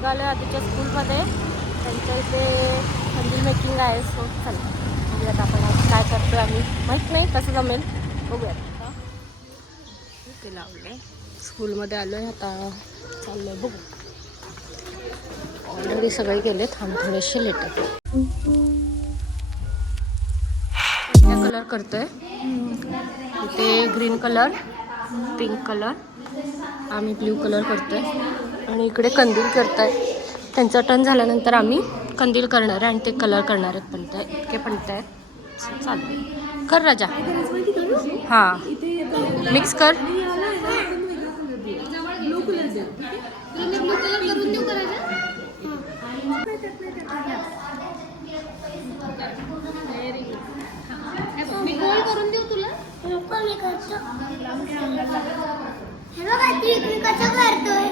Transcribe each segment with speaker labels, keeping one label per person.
Speaker 1: निघालो आधीच्या स्कूलमध्ये. त्यांच्या इथे कंदील मेकिंग आहे सो चला. बघूयात आपण काय काय आहे आम्ही. माहीत नाही कसं जमेल. बघूयात ते लावले स्कूलमध्ये आलो आहे आता. चाललो आहे बघू. ऑलरेडी सगळे गेले थांब थोडेसे लेट कलर करतोय? इथे ग्रीन कलर पिंक कलर आम्ही ब्ल्यू कलर करतोय. आणि इकडे कंदील करताय. त्यांचा टर्न झाल्यानंतर आम्ही कंदील करणार आहे आणि ते कलर करणार आहेत पण ते. इतके पण आहेत. चालेल कर राजा. हां. मिक्स कर.
Speaker 2: करून देऊ तुला
Speaker 3: नको मी करतो हे बघा ती मी कसं करतोय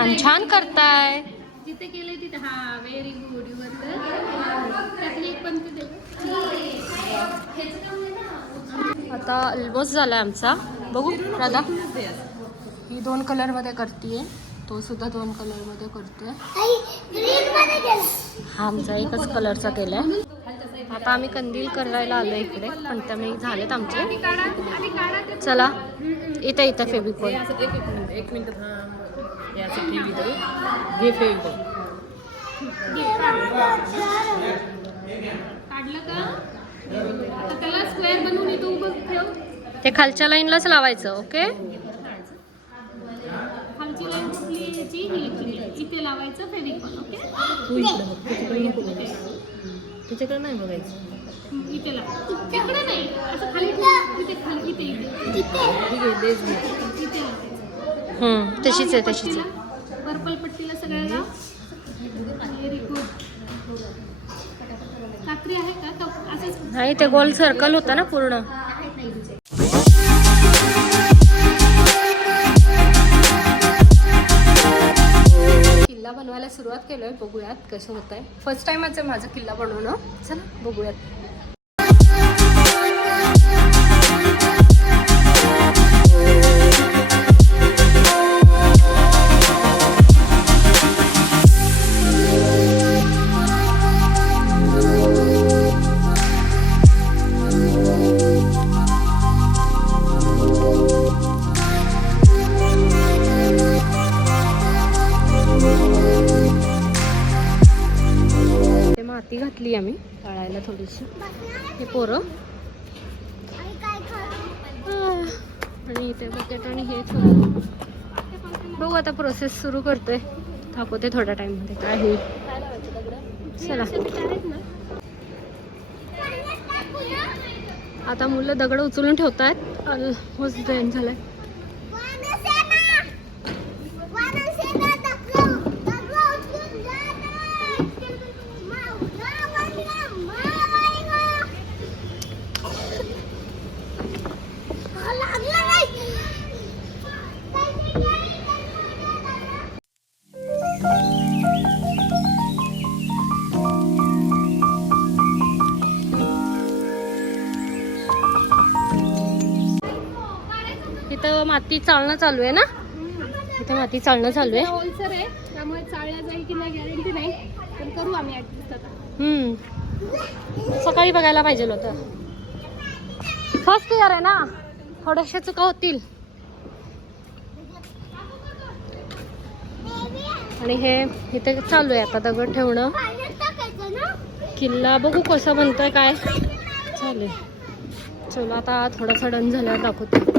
Speaker 1: छान छान करताय.
Speaker 2: जिथे केले तिथे. हा व्हेरी गुड युअर
Speaker 1: आता ऑलमोस्ट झाला आहे आमचा. बघू राधा. ही दोन कलरमध्ये करते तो सुद्धा दोन कलरमध्ये करतोय. हा आमचा एकच कलरचा केलाय. आता आम्ही कंदील करायला आलो इकडे पण त्या मी झालेत आमचे. चला इथं इथं फेबिकॉल
Speaker 4: एक एक मिनिट एक मिनिट थांब असं ठेवी तरी. घे फेविकॉल
Speaker 1: ते खालच्या लाईनलाच लावायचं ओके
Speaker 4: इकडे तिच्याकडे नाही बघायचं.
Speaker 2: इथे
Speaker 1: हम्म, तशीच आहे तशीच आहे.
Speaker 2: पर्पल पट्टीला सगळ्याला व्हेरी गुड कात्री आहे का? का असंच
Speaker 1: नाही ते गोल सर्कल होता ना पूर्ण. किल्ला बनवायला सुरुवात केलोय बघूयात कसं होत आहे फर्स्ट टाइमच आहे माझं किल्ला बनवणं. चला बघूयात. घेतली आम्ही तळायला थोडीशी. हे पोरं. आणि इथे बकेट आणि हे बघू आता प्रोसेस सुरू करतोय. थापवते थोड्या टाइममध्ये काय होईल. चला. आता मुलं दगड उचलून ठेवत आहेत ऑलमोस्ट जॉईन
Speaker 3: झालं आहे
Speaker 1: माती चालणं चालू आहे ना? इथं माती चालणं चालू आहे.
Speaker 2: ओलसर आहे त्यामुळे चालल्या जाईल की नाही गॅरंटी नाही. पण करू आम्ही ऍडजस्ट आता.
Speaker 1: हम्म. सकाळी बघायला पाहिजे होतं. फर्स्ट इयर आहे ना? थोड्याशा चुका होतील. आणि हे इथे चालू आहे आता दगड ठेवणं. किल्ला बघू कसं बनतोय काय? चालेल. चला आता थोडासा डन झाल्यावर दाखवते.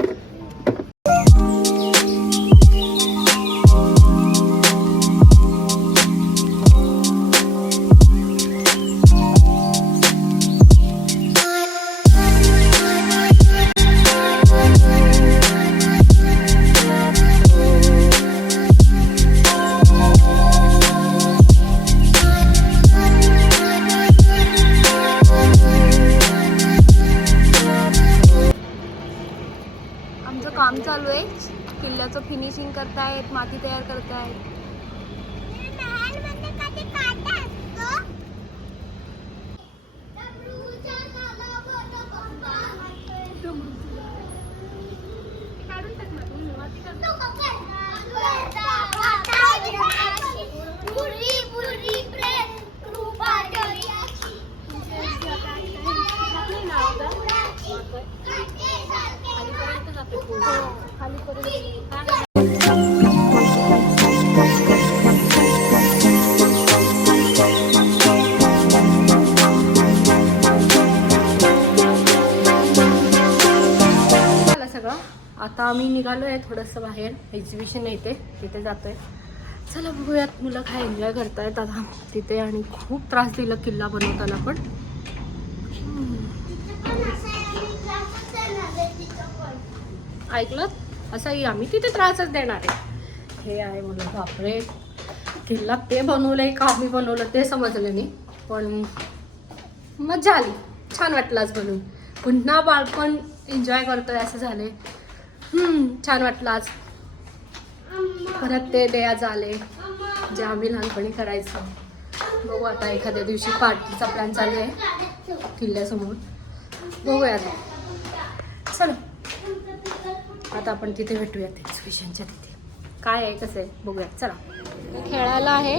Speaker 1: काम चालू आहे. किल्ल्याचं फिनिशिंग करतायत माती तयार करतायत
Speaker 3: महलमध्ये कधी काटा असतो दगडूच्या नागावर
Speaker 2: काढून टाक ना तू माती काढ.
Speaker 3: तो कपडा.
Speaker 1: झालं सगळं. आता आम्ही निघालो आहे थोडंसं बाहेर. एक्झिबिशन आहे इथे. तिथे आहे चला बघूयात मुलं काय एन्जॉय करतायत आता. तिथे आणि खूप त्रास दिला किल्ला बनवताना पण. ऐकलं असंही आम्ही तिथे त्रासच देणार आहे. हे आहे म्हणून बापरे. किल्ला ते बनवलंय का आम्ही बनवलं ते समजलं नाही. पण मजा आली. छान वाटलं आज बनवून. पुन्हा बालपण एन्जॉय करतोय असं झाले छान वाटलं आज. परत ते डेयाज झाले जे आम्ही लहानपणी करायचो. बघू आता एखाद्या दिवशी पार्टीचा प्लॅन चालू आहे. किल्ल्यासमोर. बघूया आता. चल. आता आपण तिथे भेटूयात एक्झिबिशनच्या तिथे. काय आहे कसं आहे? बघूया चला. खेळायला आहे.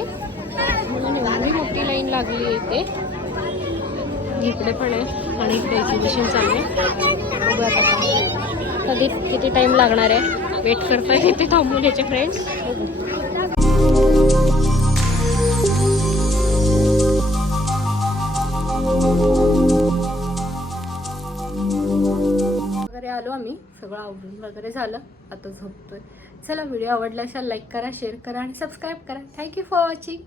Speaker 1: म्हणून एवढी मोठी लाईन लागली आहे इथे. इकडे पण आहे. आणि इकडे एक्झिबिशन चालू आहे. बघूया आता. कधी किती टाईम लागणार आहे. वेट करतोय. इथे थांबून याचे फ्रेंड्स आलो आम्ही सगळं आवरून वगैरे झालं आता झोपतोय. चला व्हिडिओ आवडला असेल लाईक करा शेअर करा आणि सबस्क्राईब करा. Thank you for watching.